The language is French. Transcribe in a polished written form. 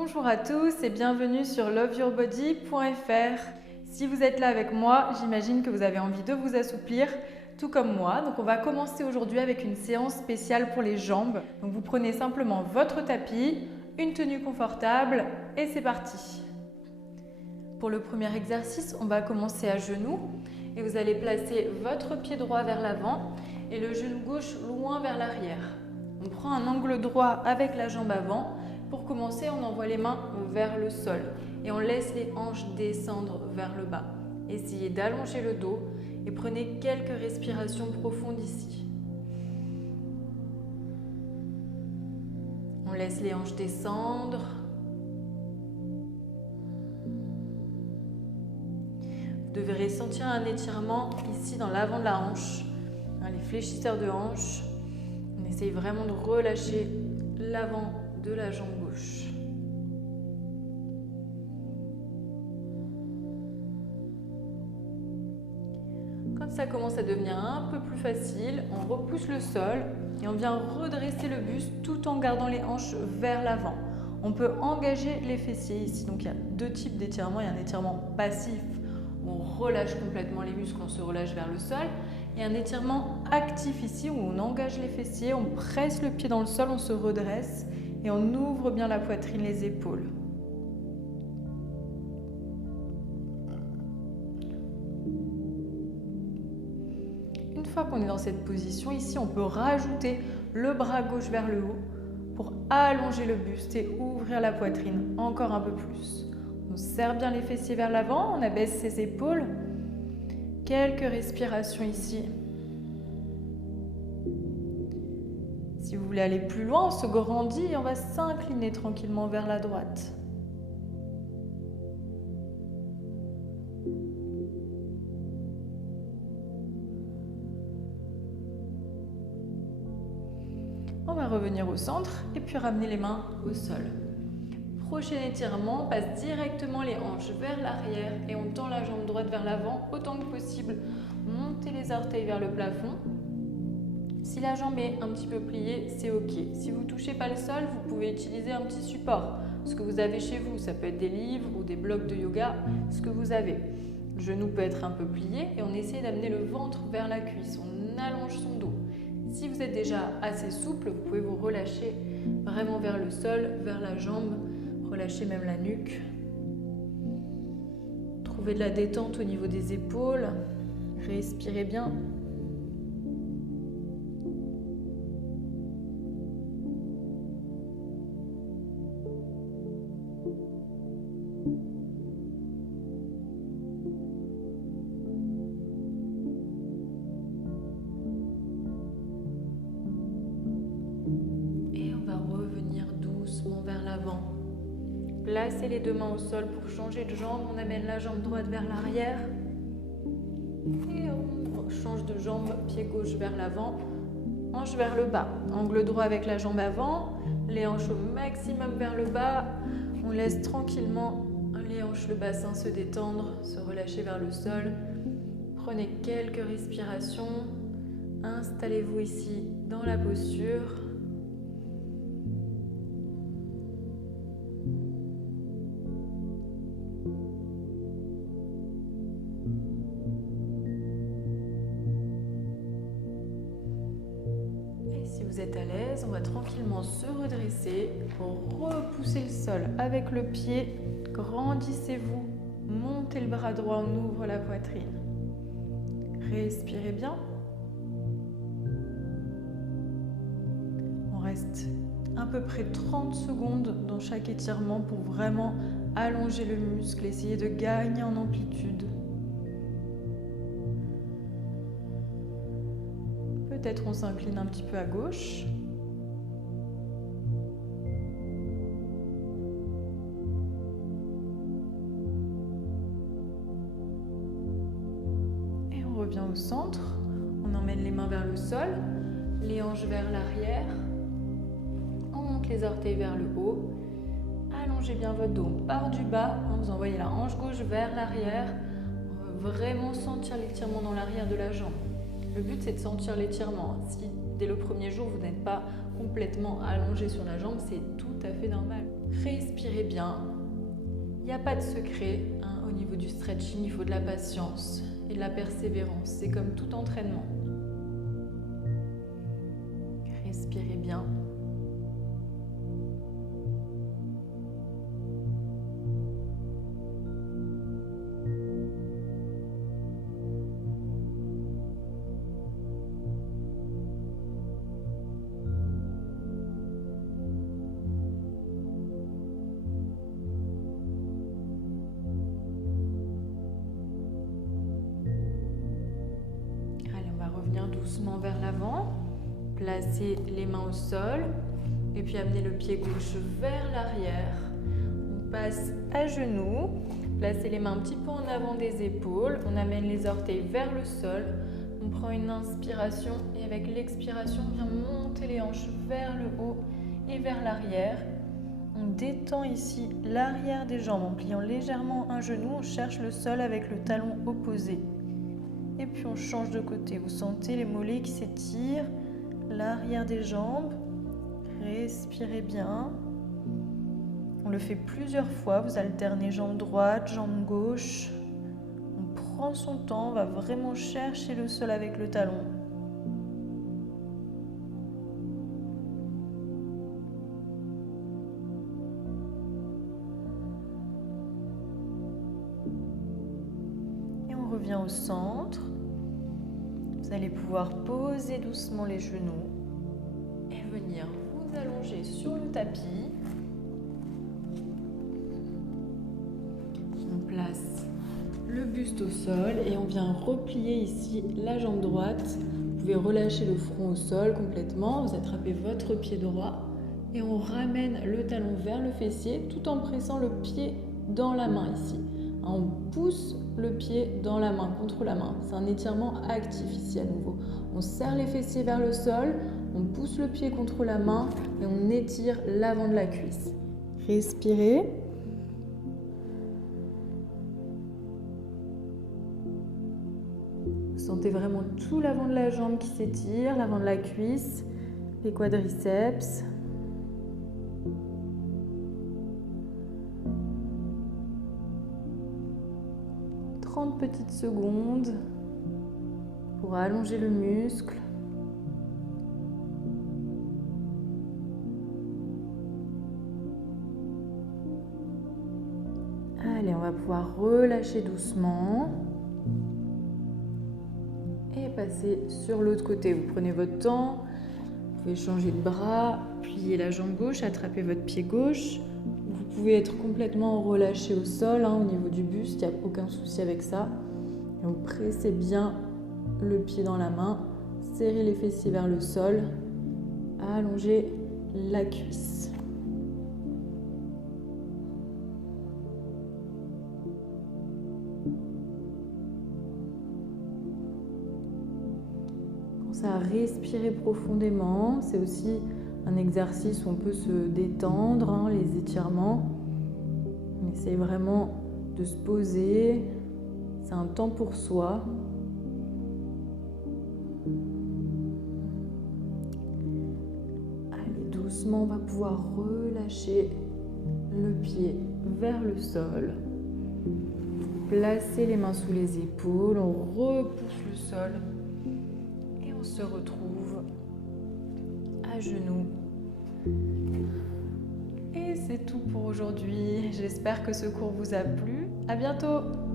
Bonjour à tous et bienvenue sur loveyourbody.fr. Si vous êtes là avec moi, j'imagine que vous avez envie de vous assouplir, tout comme moi. Donc on va commencer aujourd'hui avec une séance spéciale pour les jambes. Donc vous prenez simplement votre tapis, une tenue confortable et c'est parti. Pour le premier exercice, on va commencer à genoux et vous allez placer votre pied droit vers l'avant et le genou gauche loin vers l'arrière. On prend un angle droit avec la jambe avant. Pour commencer, on envoie les mains vers le sol et on laisse les hanches descendre vers le bas. Essayez d'allonger le dos et prenez quelques respirations profondes ici. On laisse les hanches descendre. Vous devrez sentir un étirement ici dans l'avant de la hanche, les fléchisseurs de hanche. On essaye vraiment de relâcher l'avant de la jambe gauche. Quand ça commence à devenir un peu plus facile, on repousse le sol et on vient redresser le buste tout en gardant les hanches vers l'avant. On peut engager les fessiers ici. Donc il y a deux types d'étirements. Il y a un étirement passif où on relâche complètement les muscles, on se relâche vers le sol. Et un étirement actif ici où on engage les fessiers, on presse le pied dans le sol, on se redresse et on ouvre bien la poitrine, les épaules. Une fois qu'on est dans cette position, ici on peut rajouter le bras gauche vers le haut pour allonger le buste et ouvrir la poitrine encore un peu plus. On serre bien les fessiers vers l'avant, on abaisse ses épaules. Quelques respirations ici. Si vous voulez aller plus loin, on se grandit et on va s'incliner tranquillement vers la droite. On va revenir au centre et puis ramener les mains au sol. Prochain étirement, on passe directement les hanches vers l'arrière et on tend la jambe droite vers l'avant autant que possible. Montez les orteils vers le plafond. Si la jambe est un petit peu pliée, c'est ok. Si vous ne touchez pas le sol, vous pouvez utiliser un petit support. Ce que vous avez chez vous, ça peut être des livres ou des blocs de yoga, ce que vous avez. Le genou peut être un peu plié et on essaie d'amener le ventre vers la cuisse. On allonge son dos. Si vous êtes déjà assez souple, vous pouvez vous relâcher vraiment vers le sol, vers la jambe. Relâchez même la nuque. Trouvez de la détente au niveau des épaules. Respirez bien. Et on va revenir doucement vers l'avant. Placez les deux mains au sol pour changer de jambe. On amène la jambe droite vers l'arrière. Et on change de jambe, pied gauche vers l'avant, hanche vers le bas. Angle droit avec la jambe avant, les hanches au maximum vers le bas. On laisse tranquillement les hanches, le bassin se détendre, se relâcher vers le sol. Prenez quelques respirations. Installez-vous ici dans la posture. Si vous êtes à l'aise, on va tranquillement se redresser pour repousser le sol avec le pied. Grandissez-vous, montez le bras droit, on ouvre la poitrine. Respirez bien. On reste à peu près 30 secondes dans chaque étirement pour vraiment allonger le muscle, essayer de gagner en amplitude. Peut-être on s'incline un petit peu à gauche. Et on revient au centre. On emmène les mains vers le sol, les hanches vers l'arrière. On monte les orteils vers le haut. Allongez bien votre dos. On part du bas. Vous envoyez la hanche gauche vers l'arrière. On va vraiment sentir l'étirement dans l'arrière de la jambe. Le but, c'est de sentir l'étirement. Si dès le premier jour, vous n'êtes pas complètement allongé sur la jambe, c'est tout à fait normal. Respirez bien. Il n'y a pas de secret hein, au niveau du stretching, il faut de la patience et de la persévérance. C'est comme tout entraînement. Respirez bien. Revenir doucement vers l'avant, placer les mains au sol et puis amener le pied gauche vers l'arrière. On passe à genoux, placez les mains un petit peu en avant des épaules, on amène les orteils vers le sol, on prend une inspiration et avec l'expiration on vient monter les hanches vers le haut et vers l'arrière. On détend ici l'arrière des jambes en pliant légèrement un genou, on cherche le sol avec le talon opposé. Et puis on change de côté. Vous sentez les mollets qui s'étirent, l'arrière des jambes. Respirez bien. On le fait plusieurs fois. Vous alternez jambe droite, jambe gauche. On prend son temps. On va vraiment chercher le sol avec le talon. Et on revient au centre. Vous allez pouvoir poser doucement les genoux et venir vous allonger sur le tapis. On place le buste au sol et on vient replier ici la jambe droite. Vous pouvez relâcher le front au sol complètement. Vous attrapez votre pied droit et on ramène le talon vers le fessier tout en pressant le pied dans la main ici. On pousse le pied dans la main, contre la main. C'est un étirement actif ici à nouveau. On serre les fessiers vers le sol, on pousse le pied contre la main et on étire l'avant de la cuisse. Respirez. Vous sentez vraiment tout l'avant de la jambe qui s'étire, l'avant de la cuisse, les quadriceps. 30 petites secondes pour allonger le muscle. Allez, on va pouvoir relâcher doucement et passer sur l'autre côté. Vous prenez votre temps, vous pouvez changer de bras, plier la jambe gauche, attraper votre pied gauche. Vous pouvez être complètement relâché au sol au niveau du buste, il n'y a aucun souci avec ça. Et vous pressez bien le pied dans la main, serrez les fessiers vers le sol, allongez la cuisse. Pensez à respirer profondément, c'est aussi un exercice où on peut se détendre, les étirements. On essaye vraiment de se poser, c'est un temps pour soi. Allez, doucement, on va pouvoir relâcher le pied vers le sol. Placez les mains sous les épaules, on repousse le sol et on se retrouve à genoux. Et c'est tout pour aujourd'hui. J'espère que ce cours vous a plu. À bientôt!